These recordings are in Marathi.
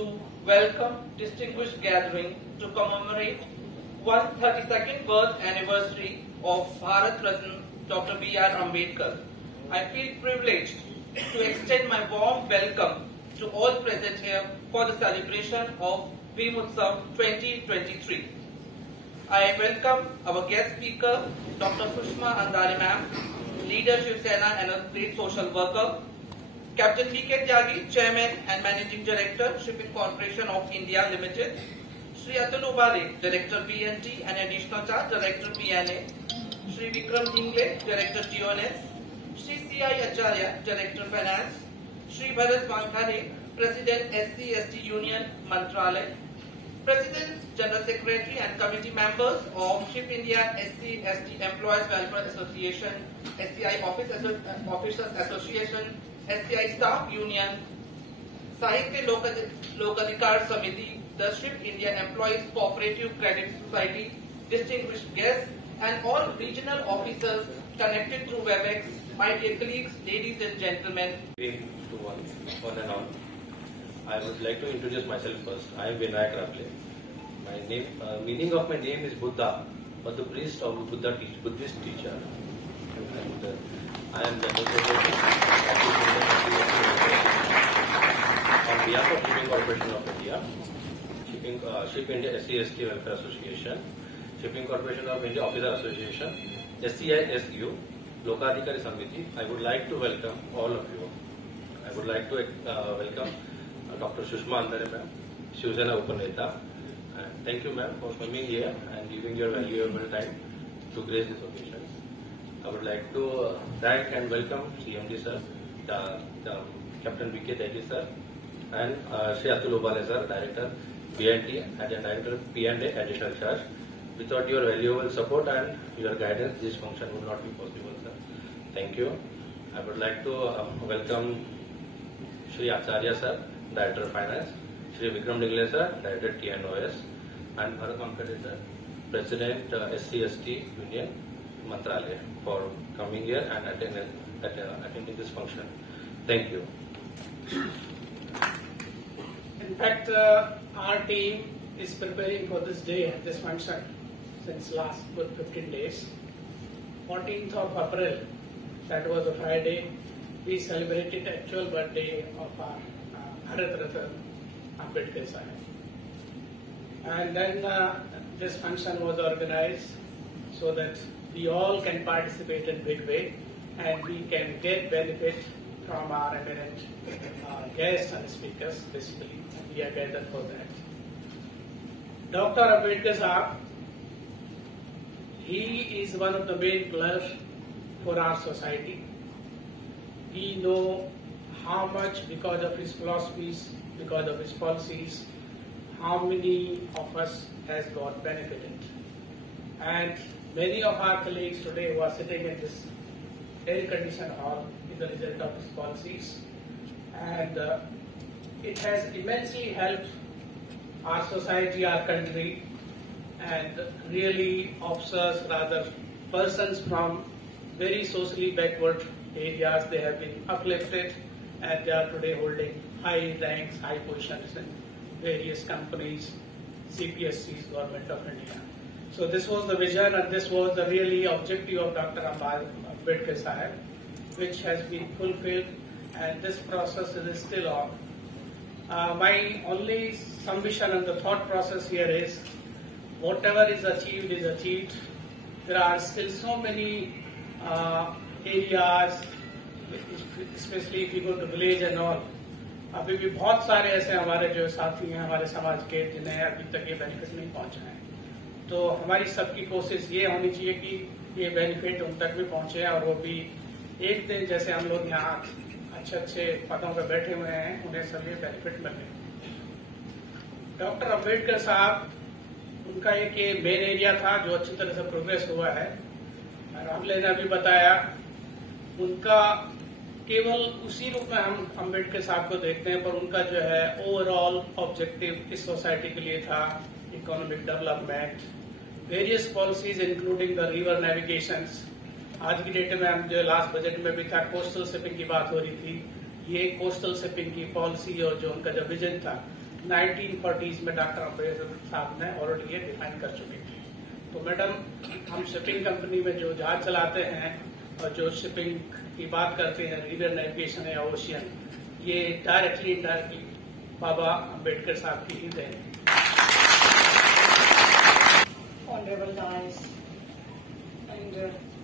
to welcome distinguished gathering to commemorate 132nd birth anniversary of Bharat Ratna Dr. B.R. Ambedkar. I feel privileged to extend my warm welcome to all present here for the celebration of Bhim Utsav 2023. I welcome our guest speaker, Dr. Sushma Andare ma'am, leader Shiv Sena and a great social worker, Captain V.K. Tyagi, Chairman and Managing Director, Shipping Corporation of India Limited, Shri Atul Ubale, Director BNT and Additional Charge Director PNA, Shri Vikram Jingle, Director TONS, Shri C.I. Acharya, Director Finance, Shri Bharat Wankhare, President SC/ST Union Mantralay, President, General Secretary and Committee members of Ship India SC/ST Employees Welfare Association, SCI Officers Association, SCI Staff Union, Sahitya Lokadhikar Samiti, the Ship India Employees Cooperative Credit Society, distinguished guests and all regional officers connected through WebEx, my dear colleagues, ladies and gentlemen. To one and all. I would like to introduce myself first. I am Vinayak Raple. My name, meaning of my name is Buddha, but the priest of Buddhist teacher. And I am the on behalf of Shipping Corporation of India, Ship India SC/ST Welfare Association, Shipping Corporation of India Officer Association, SCI/SU, Lokadhikari Samiti. I would like to welcome all of you. I would like to welcome Dr. Sushma Andare ma'am, Shiv Sena Upaneta. And thank you ma'am for coming here and giving your valuable time to grace this occasion. I would like to thank and welcome CMD sir, the Captain V.K. Tyagi sir, and Shri Atul Ubale sir, Director BNT and Director P&A Additional Charge. Without your valuable support and your guidance, this function would not be possible, sir. Thank you. I would like to welcome Shri Acharya sir, Director of Finance, Shri Vikram Nigle sir, Director TNOS, and Bharat Wankhare sir, President SC/ST Union Mantralaya, for coming here and attending this function. Thank you. In fact, our team is preparing for this day, this function, since last good 15 days. 14th of April, that was a Friday, we celebrated the actual birthday of our Bharat Ratna Ambedkar Sahib. And then this function was organized so that we all can participate in big way and we can get benefit from our eminent guests and speakers. Basically, we are gathered for that. Dr. Ambedkar Sahib, he is one of the main pillars for our society. We know how much, because of his philosophies, because of his policies, how many of us has got benefited. And many of our colleagues today who are sitting in this air-conditioned hall is the result of his policies. And it has immensely helped our society, our country, and really officers, rather persons from very socially backward areas, they have been uplifted and they are today holding high ranks, high positions in various companies, CPSCs, Government of India. So this was the vision and this was the really objective of Dr. Ambedkar Sahib, which has been fulfilled, and this process is still on. My only submission and the thought process here is, whatever is achieved is achieved. There are still so many areas, especially if you go to village and all. अभी भी बहुत सारे ऐसे हमारे जो साथी हैं हमारे समाज के जिन्हें अभी तक ये बेनिफिट नहीं पहुंचा है. तो हमारी सबकी कोशिश ये होनी चाहिए कि ये बेनिफिट उन तक भी पहुंचे और वो भी एक दिन, जैसे हम लोग यहाँ अच्छे अच्छे पदों पर बैठे हुए हैं, उन्हें सब ये बेनिफिट मिले. डॉक्टर अम्बेडकर साहब, उनका एक ये मेन एरिया था जो अच्छी तरह से प्रोग्रेस हुआ है. रामले ने अभी बताया, उनका केवल उसी रूप में हम अम्बेडकर साहब को देखते हैं, पर उनका जो है ओवरऑल ऑब्जेक्टिव इस सोसाइटी के लिए था economic development, various policies including the river navigations. आज की डेट में हम जो लास्ट बजट में भी था, कोस्टल शिपिंग की बात हो रही थी. ये कोस्टल शिपिंग की पॉलिसी और जो उनका जो विजन था, 1940s में डॉक्टर अम्बेडकर साहब ने ऑलरेडी ये डिफाइन कर चुके थे। तो मैडम, हम शिपिंग कंपनी में जो जहाज चलाते हैं और जो शिपिंग की बात करते हैं, रिवर नेविगेशन या ओशियन, ये डायरेक्टली इनडायरेक्टली बाबा अम्बेडकर साहब की ही देन है। Honorable Dais and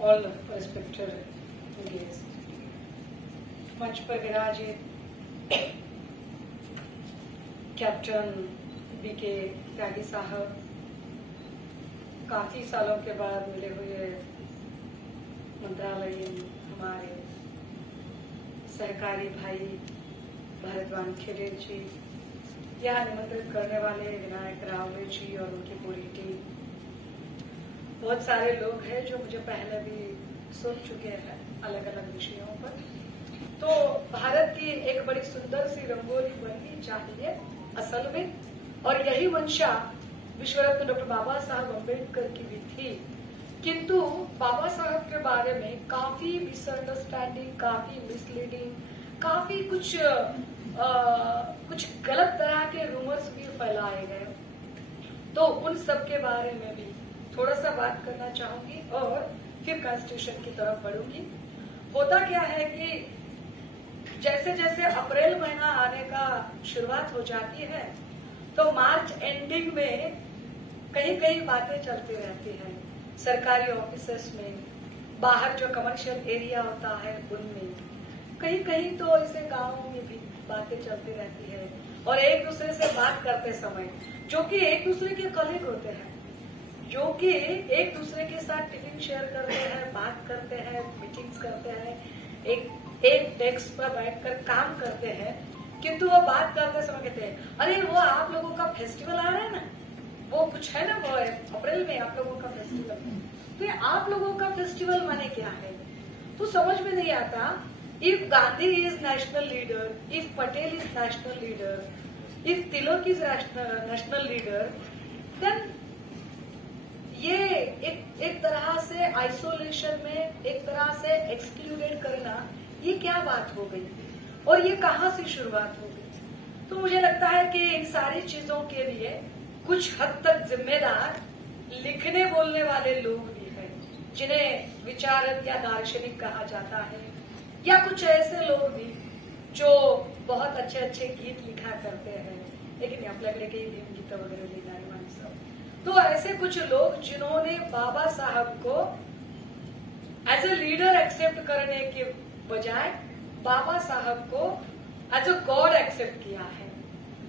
all respected guests. मंच पर विराजित कैप्टन बीके त्यागी साहब, काफी सालों के बाद मिले हुए मंत्रालय हमारे सहकारी भाई भरतवान खेड़े जी, यह निमंत्रित करने वाले विनायक रावले जी और उनकी पूरी टीम, बहुत सारे लोग हैं जो मुझे पहले भी सुन चुके हैं अलग अलग विषयों पर। तो भारत की एक बड़ी सुंदर सी रंगोली बननी चाहिए असल में, और यही मंशा विश्वरत्न डॉक्टर बाबा साहब अम्बेडकर की भी थी। किंतु बाबा साहब के बारे में काफी मिसअंडरस्टैंडिंग, काफी मिसलीडिंग, काफी कुछ गलत तरह के रूमर्स भी फैलाए गए। तो उन सब के बारे में भी थोड़ा सा बात करना चाहूंगी और फिर कॉन्स्टिट्यूशन की तरफ बढ़ूंगी। होता क्या है कि जैसे जैसे अप्रैल महीना आने का शुरुआत हो जाती है तो मार्च एंडिंग में कहीं कहीं बातें चलती रहती हैं, सरकारी ऑफिसेस में, बाहर जो कमर्शियल एरिया होता है उनमें, कहीं कहीं तो ऐसे गांवों में भी बातें चलती रहती है। और एक दूसरे से बात करते समय, जो कि एक दूसरे के कलीग होते हैं, जो कि एक दूसरे के साथ टिफिन शेयर करते हैं, बात करते हैं, मीटिंग्स करते हैं, एक डेस्क पर बैठकर काम करते हैं, किंतु वो बात करते समय कहते हैं, अरे वो आप लोगों का फेस्टिवल आ रहा है ना, वो कुछ है ना, वो अप्रैल में आप लोगों का फेस्टिवल है। तो ये आप लोगों का फेस्टिवल माने क्या है? तो समझ में नहीं आता। If Gandhi is national leader, if Patel is national leader, if Tilak is national leader, then ये एक तरह से आइसोलेशन में, एक तरह से एक्सक्लूडेड करना, ये क्या बात हो गई और ये कहां से शुरुआत हो गई? तो मुझे लगता है कि इन सारी चीजों के लिए कुछ हद तक जिम्मेदार लिखने बोलने वाले लोग भी हैं, जिन्हें विचारक या दार्शनिक कहा जाता है, या कुछ ऐसे लोग भी जो बहुत अच्छे अच्छे गीत लिखा करते हैं, लेकिन आपल्याकडे काही गीत वगैरह लिहिणारे माणसं। तो ऐसे कुछ लोग जिन्होंने बाबा साहब को एज ए लीडर एक्सेप्ट करने के बजाय बाबा साहब को एज अ गॉड एक्सेप्ट किया है,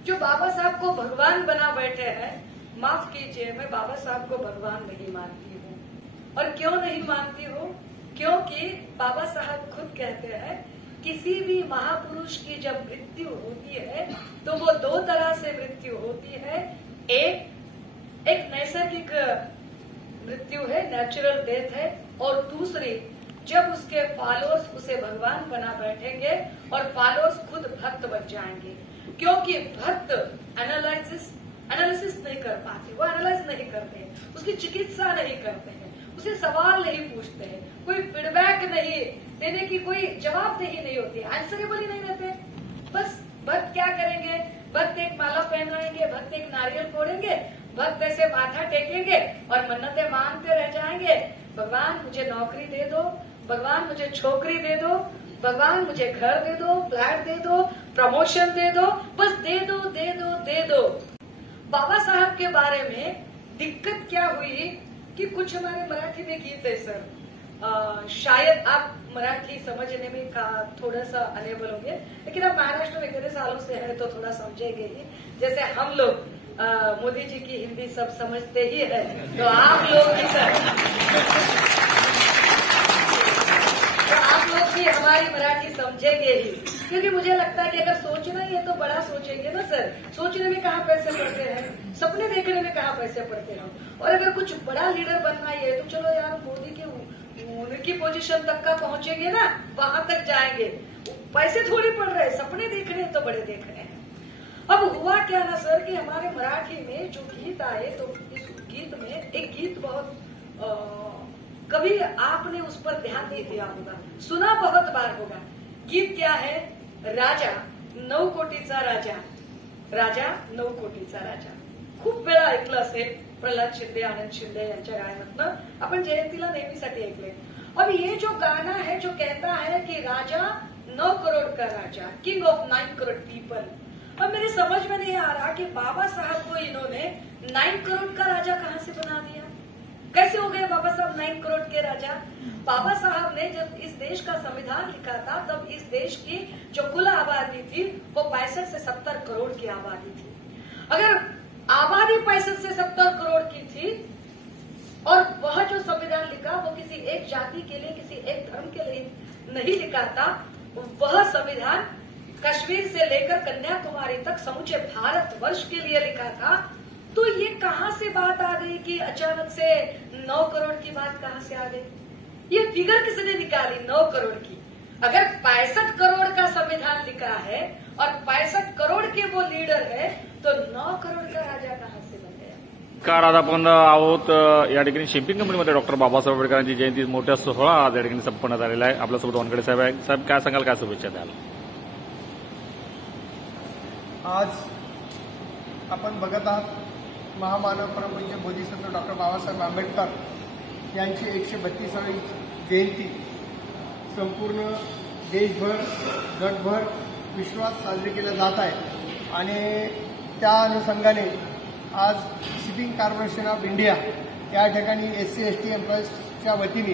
जो बाबा साहब को भगवान बना बैठे हैं। माफ कीजिए, मैं बाबा साहब को भगवान नहीं मानती हूँ। और क्यों नहीं मानती हूँ? क्योंकि बाबा साहब खुद कहते हैं किसी भी महापुरुष की जब मृत्यु होती है तो वो दो तरह से मृत्यु होती है। एक नैसर्गिक मृत्यु है, नेचुरल डेथ है, और दूसरी जब उसके फॉलोअर्स उसे भगवान बना बैठेंगे और फॉलोअर्स खुद भक्त बन जाएंगे। क्योंकि भक्त एनालिसिस नहीं कर पाते, वो एनालाइज नहीं करते, उसकी चिकित्सा नहीं करते हैं, उसे सवाल नहीं पूछते हैं, कोई फीडबैक नहीं देने की कोई जवाबदेही नहीं होती, आंसरेबल ही नहीं रहते। बस भक्त क्या करेंगे? भक्त एक माला पहनाएंगे, भक्त एक नारियल फोड़ेंगे, भक्त ऐसे माथा टेकेंगे और मन्नतें मांगते रह जाएंगे, भगवान मुझे नौकरी दे दो, भगवान मुझे छोकरी दे दो, भगवान मुझे घर दे दो, फ्लैट दे दो, प्रमोशन दे दो, बस दे दो दे दो दे दो। बाबा साहब के बारे में दिक्कत क्या हुई कि कुछ हमारे मराठी में गीत है सर, शायद आप मराठी समझने में थोड़ा सा अनेबल होंगे, लेकिन आप महाराष्ट्र में इतने सालों से हैं तो थोड़ा समझेंगे ही। जैसे हम लोग मोदी जी की हिंदी सब समझते ही है, तो आप लोग भी हमारी मराठी समझेंगे ही, क्योंकि मुझे लगता है कि अगर सोचना ही है तो बड़ा सोचेंगे ना सर। सोचने में कहाँ पैसे पड़ते हैं, सपने देखने में कहाँ पैसे पड़ते हैं। और अगर कुछ बड़ा लीडर बनना ही है तो चलो यार, मोदी के उनकी पोजीशन तक का पहुंचेंगे ना, वहां तक जाएंगे। पैसे थोड़ी पड़ रहे, सपने देखने तो बड़े देखने हैं। अब हुआ क्या ना सर कि हमारे मराठी में जो गीत आए, तो इस गीत में एक गीत बहुत कभी आपने उस पर ध्यान नहीं दिया होगा, सुना बहुत बार होगा। गीत क्या है? राजा 9 कोटीचा राजा, राजा 9 कोटीचा राजा. खूप वेळा ऐकलं असेल प्रल्हाद शिंदे, आनंद शिंदे यांच्या गायनातनं. आपण जयंतीला नेहमीसाठी ऐकले. अब ये जो गाना है जो कहता है कि राजा 9 करोड़ का राजा, किंग ऑफ 9 करोड़ पीपल. अब मेरे समझ में नहीं आ रहा कि बाबा साहब को इन्होंने 9 करोड़ का राजा कहां से बना दिया. कैसे हो गए बाबा साहब 9 करोड़ के राजा. बाबा साहब ने जब इस देश का संविधान लिखा था तब इस देश की जो कुल आबादी थी वो 65 से 70 करोड़ की आबादी थी. अगर आबादी 65 से 70 करोड़ की थी और वह जो संविधान लिखा वो किसी एक जाति के लिए, किसी एक धर्म के लिए नहीं लिखा था. वह संविधान कश्मीर से लेकर कन्याकुमारी तक समूचे भारतवर्ष के लिए लिखा था. तो ये कहां से बात आ गई कि अचानक से 9 करोड़ की बात कहां से आ गई. ये फिगर किसने निकाली 9 करोड़ की. अगर 65 करोड़ का संविधान लिखा है और 65 करोड़ के वो लीडर है तो 9 करोड़ का राजा कहां से बन गया. कार आज आपण आहोत या ठिकाणी शिपिंग कंपनीमध्ये डॉक्टर बाबासाहेब आंबेडकरांची जयंती मोठ्या सोहळा आज या ठिकाणी संपन्न झालेला आहे. आपल्यासोबत वानखेडे साहेब आहे. साहेब काय सांगाल, काय शुभेच्छा द्याल. आज आपण बघत आहात महामानव परमपूज्य बोधिसत्व डॉक्टर बाबासाहेब आंबेडकर यांची 132वी जयंती संपूर्ण देशभर, जगभर विश्वात साजरी केली जात आहे. आणि त्या अनुषंगाने आज शिपिंग कॉर्पोरेशन ऑफ इंडिया या ठिकाणी SC/ST एम्प्लॉईजच्या वतीने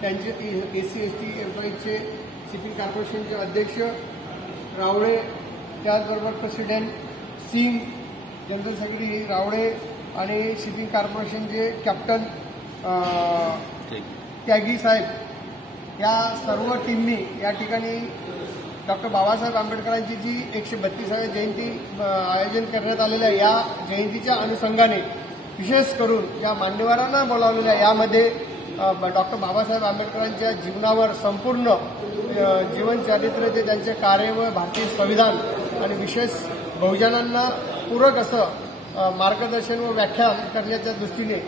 त्यांचे SC/ST एम्प्लॉईजचे शिपिंग कॉर्पोरेशनचे अध्यक्ष रावळे, त्याचबरोबर प्रेसिडेंट सिंग, जनरल सेक्रेटरी रावळे आणि शिपिंग कॉर्पोरेशनचे कॅप्टन त्यागी साहेब या सर्व टीमनी या ठिकाणी डॉक्टर बाबासाहेब आंबेडकरांची जी 132वी जयंती आयोजन करण्यात आलेलं आहे या जयंतीच्या अनुषंगाने विशेष करून या मान्यवरांना बोलावलेल्या यामध्ये डॉक्टर बाबासाहेब आंबेडकरांच्या जीवनावर संपूर्ण जीवन चारित्र्य ते त्यांचे कार्य व भारतीय संविधान आणि विशेष बहुजनांना पूरक असं मार्गदर्शन व व्याख्यान करण्याच्या दृष्टीने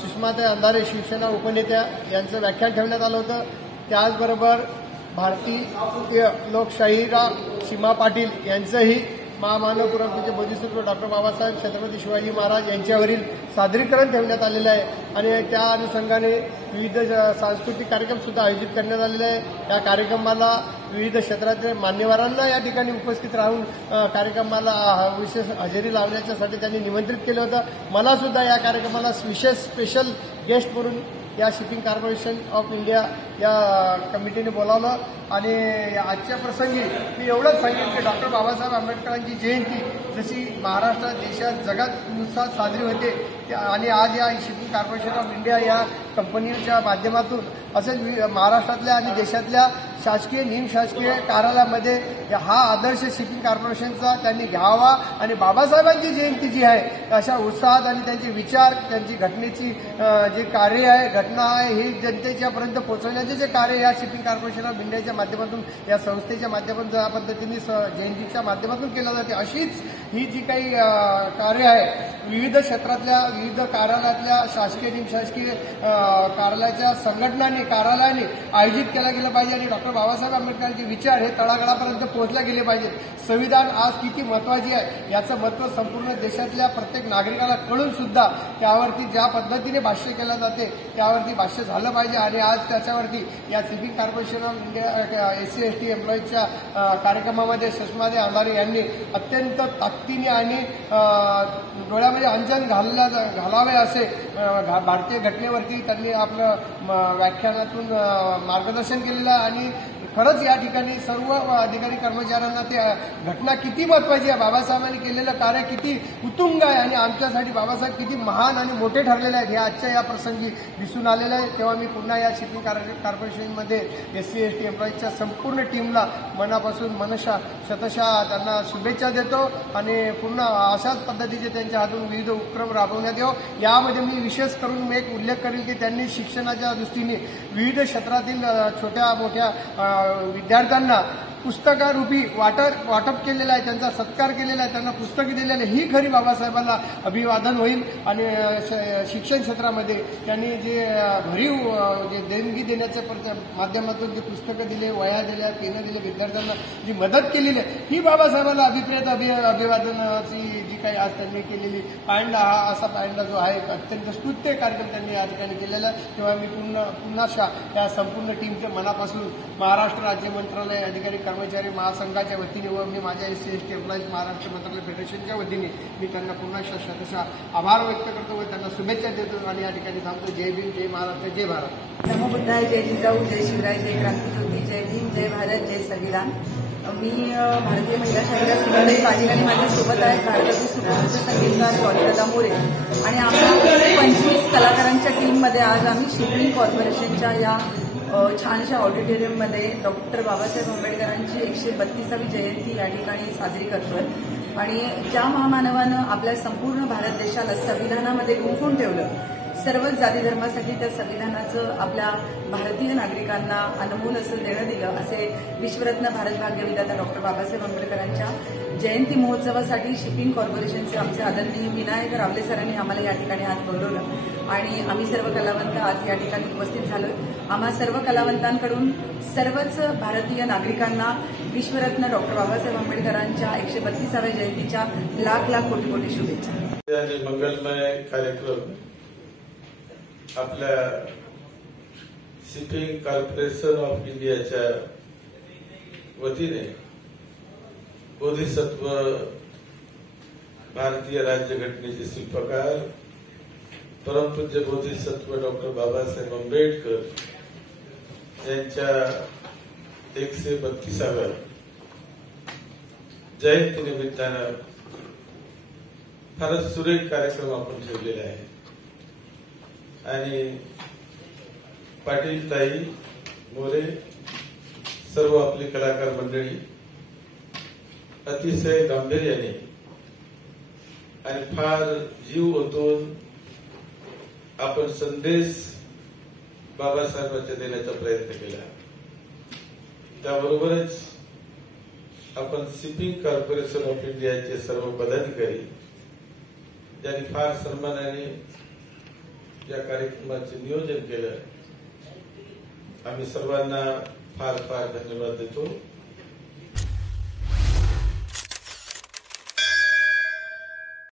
सुषमाताई अंधारे शिवसेना उपनेत्या यांचं व्याख्यान ठेवण्यात आलं होतं. त्याचबरोबर भारतीय लोकशाहीराव सीमा पाटील यांचंही महामानव परमपूज्य बोधिसत्व डॉक्टर बाबासाहेब छत्रपती शिवाजी महाराज यांच्यावरील सादरीकरण ठेवण्यात आलेलं आहे. आणि त्या अनुषंगाने विविध सांस्कृतिक कार्यक्रम सुद्धा आयोजित करण्यात आलेले आहे. या कार्यक्रमाला विविध क्षेत्रातील मान्यवरांना या ठिकाणी उपस्थित राहून कार्यक्रमाला विशेष हजेरी लावण्याच्यासाठी त्यांनी निमंत्रित केलं होतं. मला सुद्धा या कार्यक्रमाला विशेष स्पेशल गेस्ट म्हणून या शिपिंग कॉर्पोरेशन ऑफ इंडिया या कमिटीने बोलावलं. आणि आजच्या प्रसंगी मी एवढंच सांगेन की डॉक्टर बाबासाहेब आंबेडकरांची जयंती जशी महाराष्ट्रात, देशात, जगात उत्साहात साजरी होते आणि आज या शिपिंग कॉर्पोरेशन ऑफ इंडिया या कंपनीच्या माध्यमातून असेच महाराष्ट्रातल्या आणि देशातल्या शासकीय, निमशासकीय कार्यालयामध्ये हा आदर्श शिपिंग कॉर्पोरेशनचा त्यांनी घ्यावा आणि बाबासाहेबांची जयंती जी आहे अशा उत्साहात आणि त्यांचे विचार, त्यांची घटनेची जे कार्य आहे, घटना आहे, ही जनतेच्यापर्यंत पोहोचवण्याचे जे कार्य या शिपिंग कॉर्पोरेशन ऑफ इंडियाच्या माध्यमातून, या संस्थेच्या माध्यमातून ज्या पद्धतीने जयंतीच्या माध्यमातून केलं जाते अशीच ही जी काही कार्य आहे विविध क्षेत्रातल्या, विविध कार्यालयातल्या, शासकीय, निमशासकीय कार्यालयाच्या संघटनांनी, कार्यालयाने आयोजित केलं गेलं पाहिजे. आणि डॉक्टर बाबासाहेब आंबेडकरांचे विचार हे तळागाळापर्यंत पोहोचले गेले पाहिजेत. संविधान आज किती महत्वाची आहे याचं महत्व संपूर्ण देशातल्या प्रत्येक नागरिकाला कळून सुद्धा त्यावरती ज्या पद्धतीने भाष्य केलं जाते त्यावरती भाष्य झालं पाहिजे. आणि आज त्याच्यावरती या shipping corporation of India SC/ST एम्प्लॉईजच्या कार्यक्रमामध्ये सुषमाताई अंधारे यांनी अत्यंत ताकदीने आणि डोळ्यामध्ये अंजन घालावे असे भारतीय घटनेवरती त्यांनी आपलं व्याख्यानातून मार्गदर्शन केलेलं आहे. आणि खरंच या ठिकाणी सर्व अधिकारी कर्मचाऱ्यांना ते घटना किती महत्वाची आहे, बाबासाहेबांनी केलेलं कार्य किती उत्तुंग आहे आणि आमच्यासाठी बाबासाहेब किती महान आणि मोठे ठरलेले आहेत हे आजच्या या प्रसंगी दिसून आलेलं आहे. तेव्हा मी पुन्हा या शिपिंग कॉर्पोरेशनमध्ये SC/ST एम्प्लॉईजच्या संपूर्ण टीमला मनापासून शतशः त्यांना शुभेच्छा देतो आणि पुन्हा अशाच पद्धतीचे त्यांच्या हातून विविध उपक्रम राबवण्यात येऊ. यामध्ये मी विशेष करून एक उल्लेख करेल की त्यांनी शिक्षणाच्या दृष्टीने विविध क्षेत्रातील छोट्या मोठ्या विद्यार्थ्यांना पुस्तकारूपी वाटप केलेलं आहे, त्यांचा सत्कार केलेला आहे, त्यांना पुस्तके दिलेली आहे, ही खरी बाबासाहेबांना अभिवादन होईल. आणि शिक्षण क्षेत्रामध्ये त्यांनी जे भरीव जे देणगी देण्याच्या माध्यमातून जे पुस्तकं दिले, वह्या दिल्या, पेनं दिले, विद्यार्थ्यांना जी मदत केलेली आहे, ही बाबासाहेबांना अभिवादनाची जी काही आज त्यांनी केलेली पायंडा, हा असा पायंडा जो आहे अत्यंत स्तुत्य कार्यक्रम त्यांनी या ठिकाणी केलेला आहे. तेव्हा मी पुन्हा या संपूर्ण टीमच्या मनापासून महाराष्ट्र राज्य मंत्रालय अधिकारी कर्मचारी महासंघाच्या वतीने व मी माझ्या SC/ST एम्प्लॉईज महाराष्ट्र मंत्रालय फेडरेशनच्या वतीने मी त्यांना पुन्हा शतशः आभार व्यक्त करतो व त्यांना शुभेच्छा देतो आणि या ठिकाणी थांबतो. जय भीम, जय महाराष्ट्र, जय भारत. नमो बुद्धाय, जय जिजाऊ, जय शिवराय, जय क्रांतिज्योती, जय भीम, जय भारत, जय संविधान. मी भारतीय महिला शाहिरा संघटनेत ठिकाणी माझ्यासोबत आहेत भारताचे सुप्रसिद्ध संगीतकार गौरीलता मोरे आणि आमच्या 25 कलाकारांच्या टीममध्ये आज आम्ही शिपिंग कॉर्पोरेशनच्या या छानशा ऑडिटोरियममध्ये डॉक्टर बाबासाहेब आंबेडकरांची 132वी जयंती या ठिकाणी साजरी करतोय. आणि ज्या महामानवानं आपल्या संपूर्ण भारत देशाला संविधानामध्ये गुंफून ठेवलं, सर्वच जाती धर्मासाठी त्या संविधानाचं आपल्या भारतीय नागरिकांना अनमोल असं देणं दिलं, असे विश्वरत्न भारत भाग्य विधाता डॉक्टर बाबासाहेब आंबेडकरांच्या जयंती महोत्सवासाठी शिपिंग कॉर्पोरेशनचे आमचे आदरणीय विनायक रावले सरांनी आम्हाला या ठिकाणी आज बोलवलं आणि आम्ही सर्व कलावंत आज या ठिकाणी उपस्थित झालोय. आम्हा सर्व कलावंतांकडून सर्वच भारतीय नागरिकांना विश्वरत्न डॉक्टर बाबासाहेब आंबेडकरांच्या 132व्या जयंतीच्या लाख लाख कोटी कोटी शुभेच्छा. मंगलमय कार्यक्रम आपल्या शिपिंग कॉर्पोरेशन ऑफ इंडियाच्या वतीने बोधिसत्व भारतीय राज्यघटनेचे शिल्पकार परमपूज्य बोधिसत्व डॉक्टर बाबासाहेब आंबेडकर यांच्या 132व्या जयंती निमित्तानं फारच सुरेख कार्यक्रम आपण ठेवलेला आहे आणि पाटील ताई मोरे सर्व आपली कलाकार मंडळी अतिशय गांभीर्याने आणि फार जीव ओतून आपण संदेश बाबासाहेबांच्या देण्याचा प्रयत्न केला. त्याबरोबरच आपण शिपिंग कॉर्पोरेशन ऑफ इंडियाचे सर्व पदाधिकारी ज्यांनी फार सन्मानाने या कार्यक्रमाचे नियोजन केलं, आम्ही सर्वांना फार फार धन्यवाद देतो.